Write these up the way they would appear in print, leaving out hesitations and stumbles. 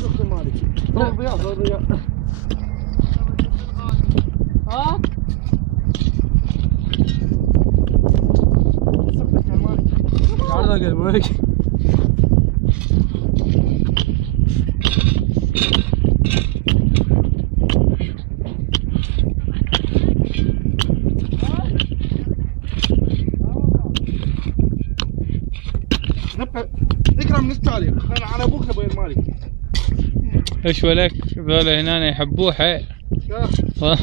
شوف مالك ضياء ها عرضك المالك اكرم نستعلي على ابوك ابو المالك. ايش ولك؟ ذولا هنا يحبوه حيل. ما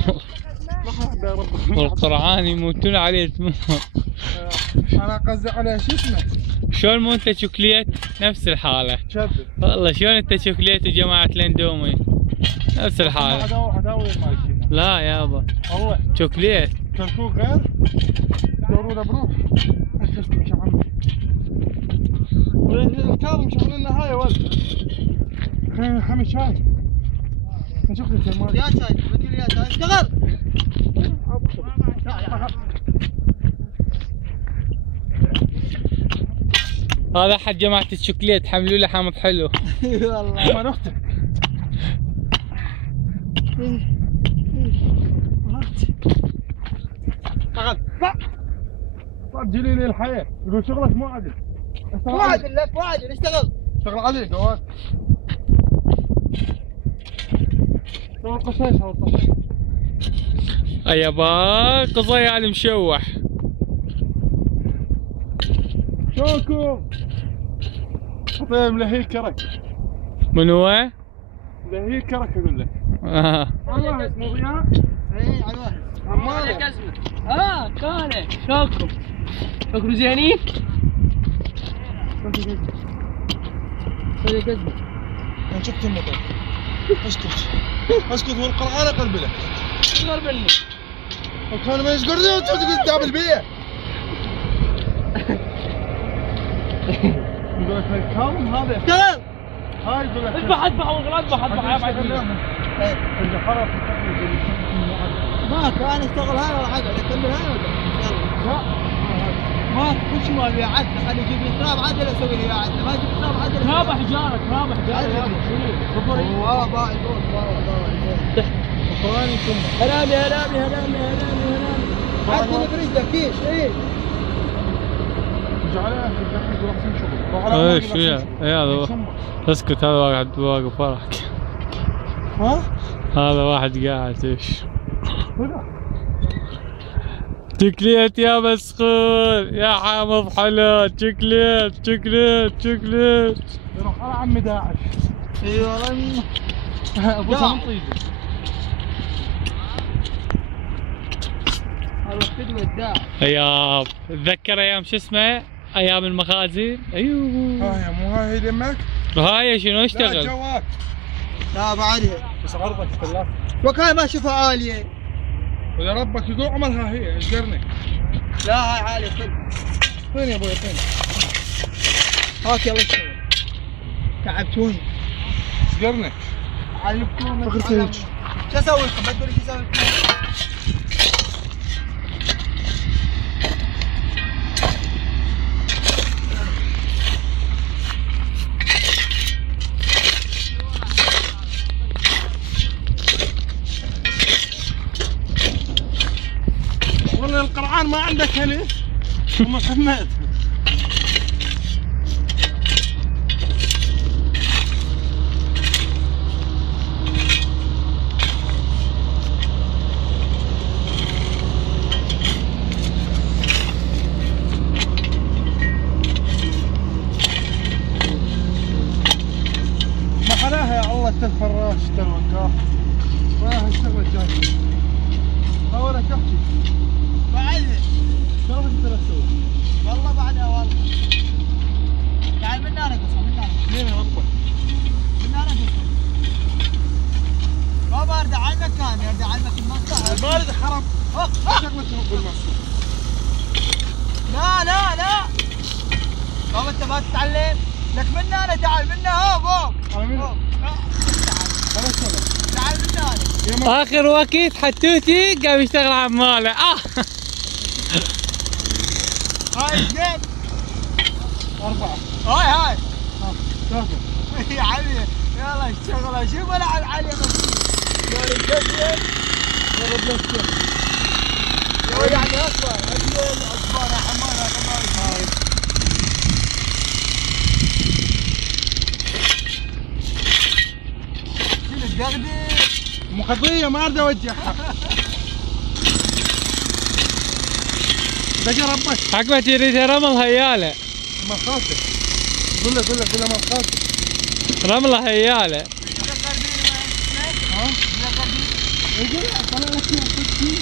حد يا رب. والقرعان يموتون عليه. انا قصدي على شو اسمه. شلون مو انت شوكليت؟ نفس الحالة. كذب. والله شلون انت شوكليت وجماعة الاندومي؟ نفس الحالة. عداوة المالك. لا يابا. والله. شوكليت. كركوك غير. دوروا بروح. كركوك يا عمي. الكاظم شغل لنا هاي يا ولد. حمي شاي. نشوف لك المالك. يا شاي بدي لي يا شاي اشتغل. هذا حق جماعة الشوكليت حملوا له حامض حلو. والله ما اختك. طب جيلي لي الحياة يقول شغلك مو عدل. مو عدل لك مو عدل اشتغل. اشتغل عليك جواد. اشتغل قصيص او قصيص. يابا قصي المشوح. شوكو طيب ملهي كرك. من هو؟ ملهي كرك اقول لك. والله اسمه ضياء. اي على الواحد. عمالك اسمه. كان شلونكم؟ شلونكم زينين؟ خلي قزمه. انا شفت المطر. اسكت اسكت والقرآن اقلبله. اصغر مني. وكان ما يسقر لي وانت تقول داب البيئة. يقول لك الكاظم هذا. اشتغل. هاي يقول لك اذبح اذبح يا بعد. اللي خلاص ماكو انا اشتغل هاي وراح اقعد اكمل هاي واقعد. لا ماكو كل شيء ما ابي عدل. خلي يجيب لي تراب عدل اسوي لي عدل. ما يجيب تراب عدل. رابح جارك. والله باعي فوق والله. غفراني ثم هلامي عدل برجلك كيش ايه. جعلها في الدحين يقول احسن شغل. ايش يا هذا؟ اسكت هذا واحد واقف وراك. ها؟ هذا واحد قاعد ايش؟ شوكليت يا مسخور يا حامض حلا. شوكليت يروح على عمي داعش. اي والله. ابو سلطان طيبه. هذا خدمة داعش. ايام تذكر ايام شو اسمه؟ ايام المخازن. ايوه ها مو هاي دمك؟ وهاي شنو لا اشتغل؟ جواك. لا بعدها. بس عرضك ثلاث. وكان ما اشوفها عالية. ويا ربك يقول عملها هي اشقرني. لا هاي عالية كل. فين يا ابوي فين؟ هاك يلا اشتغل. تعبتوني. اشقرني. علمتوني. اخر شو اسوي لكم؟ ما تقولي شو اسوي لكم؟ والله القرعان ما عندك هنا. محمد ما حلاها يا الله الفراش الوقاف. راح الشغله الجايه. ولا كفتي. بعدها. شلون انت تسوي؟ والله بعدها والله. تعال من هنا قصة من هنا. مين يا ربك؟ من هنا قصة. ما بارد على المكان يرد على المكان. البارد حرام. شغلك بالمصر. لا بابا انت ما تتعلم. لك من هنا تعال من هنا فوق. على مين؟ تعال شغل. تعال من هنا. اخر وقت حتوتي قام يشتغل عماله. هاي زين. 4. هاي. ثلاثة. يا عمي يلا اشتغل شوف انا على العالية بس. دوري الجزء ضرب نفسه. يا يعني اصبر اصبر يا حمار يا حمار. شيل الدغدغ. مخضية ما اريد اوجهها. بقى ربك. عقبة تريد رمل هيالة. ما خاطر. قول له ما خاطر. رملة هيالة. ها؟ يقول طلع لك فيها خذ فيه.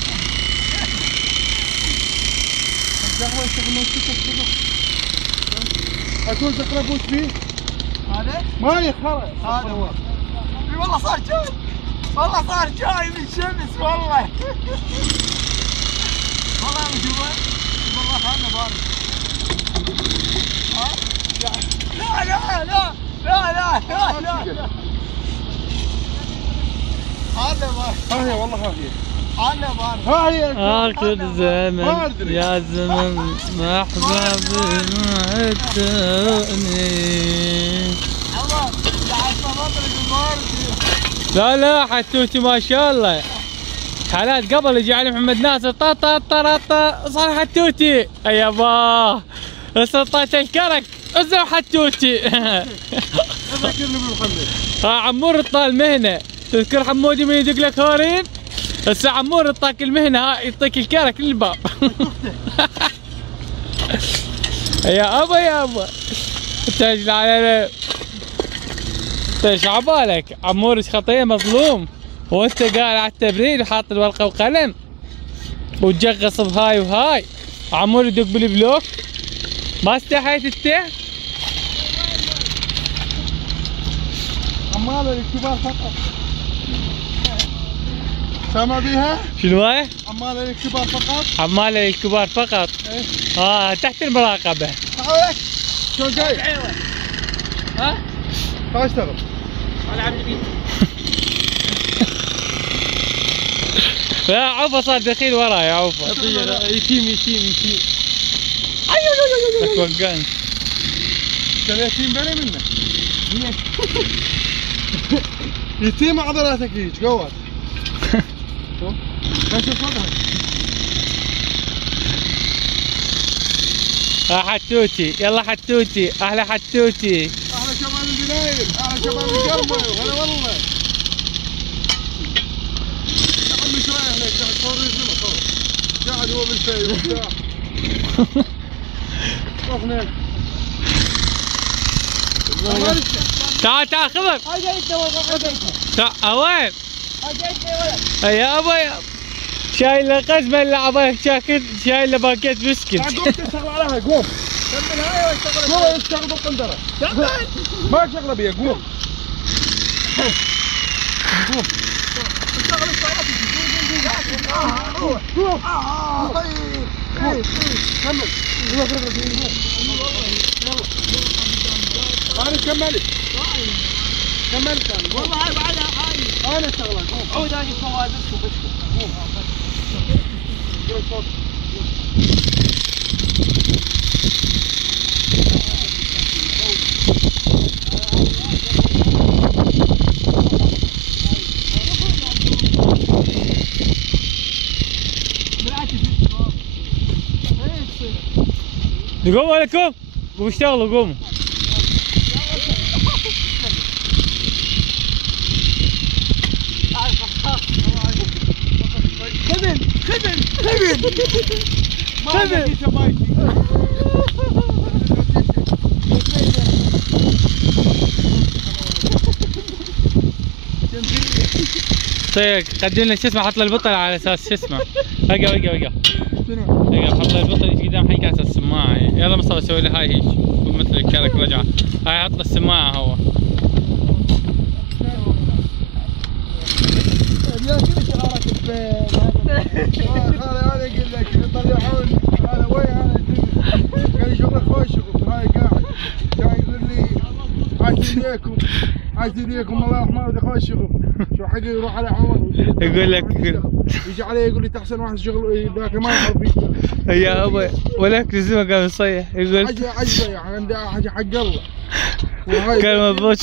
القهوة يشتغل نفسك. اكون تقربوش فيه. هذا؟ ما يخرج. هذا هو. والله صار جاي. والله صار جاي من الشمس والله. والله يا مجوبة. والله هذا بارد. ها؟ لا لا لا لا لا لا لا. هذا بارد. ها هي والله ها هي. هذا بارد. ها هي. آخر ما زمن أدري. يا زمن ما أحبابي ما عدتني. عمر قاعد تنطلق البارد. لا حتوتي ما شاء الله. حالات قبل يجي علي محمد ناصر طا صار حتوتي. يابا سلطات الكرك ازرع حتوتي. ذكرني بالمخلل. عمور طال المهنه. تذكر حمودي من يدق لك هورين؟ هسه عمور يعطيك المهنه يعطيك الكرك للباب. يا ابا تجي على ايش عبالك؟ عمور خطيه مظلوم وانت قاعد على التبريد وحاط الورقه وقلم وتجغص بهاي وهاي. عمور يدق بالبلوك ما استحيت انت؟ عمالة للكبار فقط. سامع بيها؟ شنو هاي؟ عمالة للكبار فقط. عماله للكبار فقط. تحت المراقبه. تعالك. شو جاي؟ ها؟ تعال اشتغل. على عبد البيت. لا عوفه صار دخيل وراي عوفه. يتيم لك وقعني. كان يتيم بني منه. يتيم عضلاتك هيك قوت. بس صدها. حتوتي يلا حتوتي احلى حتوتي. احلى شمال البنايم، احلى شمال القرمه، هلا والله. يا عمي ايش رايح هناك؟ قاعد صور يزلمه صور. قاعد هو بالفي وبتاع. روح هناك. تعال خذك. اجيت تعال وين؟ اجيت ولد. يا ابا شايل له قزمه الا عباك شايل له باكيت بسكت. قوم تشتغل عليها قوم. كمل هاي واشتغل. قوم اشتغل بالقندره. ما شغله بيها قوم. قوم. اشتغل روح قوم. كمل. روح يلا. انا كملت. كملت انا. والله هاي بعدها هاي. انا اشتغل قوم. عود هاي فوازتكم بشكم. قوم صوت. قوموا عليكم قوموا اشتغلوا قوموا. طيب قدم لنا شو اسمه حط له البطل على اساس شو اسمه. وقف حط له البطل يجي قدام حقي على اساس السماعه. يلا مصطفى سوي له هاي هيك يكون مثل الكرك رجعه. هاي حط له السماعه هو. يا كل شعارك البيت. هذا يقول لك يطلعون هذا وين هذا قال لي شغلك خوش شغل. هاي قاعد يقول لي عايزين ليكم الله يرحمه ودي خوش شغل. شو حقي يروح على عمر يقول لك يجي عليه يقول لي تحسن واحد شغل ذاك ما يعرف يشتغل. يا ابوي ولك زي ما قال يصيح يقول حاجه يعني عنده حاجه حق الله. كان مضبوط.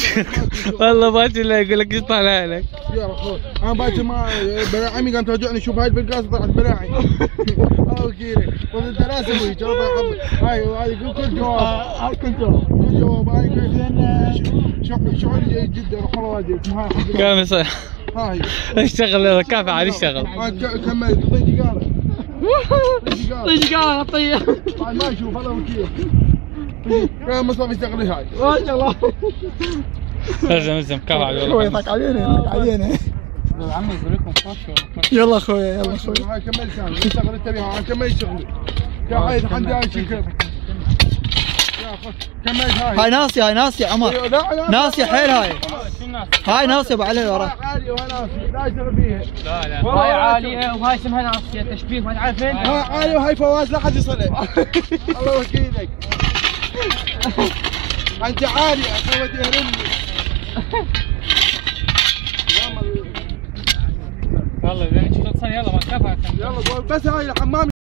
والله باكر لا يقول لك ايش طالع لك. يا اخوي انا باكر مع بلاعمي قام توجعني شوف هاي البنقاص طلعت بلاعي. الله وكيلك وانت لا اسوي هاي كل جواب. هاي كل جواب. كل جواب هاي شعور جيد جدا والله واجد. كم يصير؟ هاي اشتغل كافي على اشتغل. كمل طي دقالة. طيب قاعد طيب. ما اشوف الله وكيلك. يا مصطفى اشتغل هاي. ما شاء الله. لازم كافي على هو يضحك علينا يضحك علينا. عمي يقول لكم خوش. يلا اخويا يلا اخويا. هاي كمل ثاني اشتغل انت بيها انا كمل شغلي. يا هاي عندي هاي شكل. يا اخوي كمل هاي. هاي ناسي هاي ناسي عمر. ناسي حيل هاي. هاي ناسي ابو علي وراه. عالية وناسي لا اشتغل بيها. لا لا هاي عالية وهاي اسمها ناصية تشبيه ما تعرفين؟ هاي عالية وهاي فواز لا حد يصلها. الله وكيلك. انت عالية سويت يهرمني. والله اذا انت يلا ما كفى. يلا بس هاي الحمام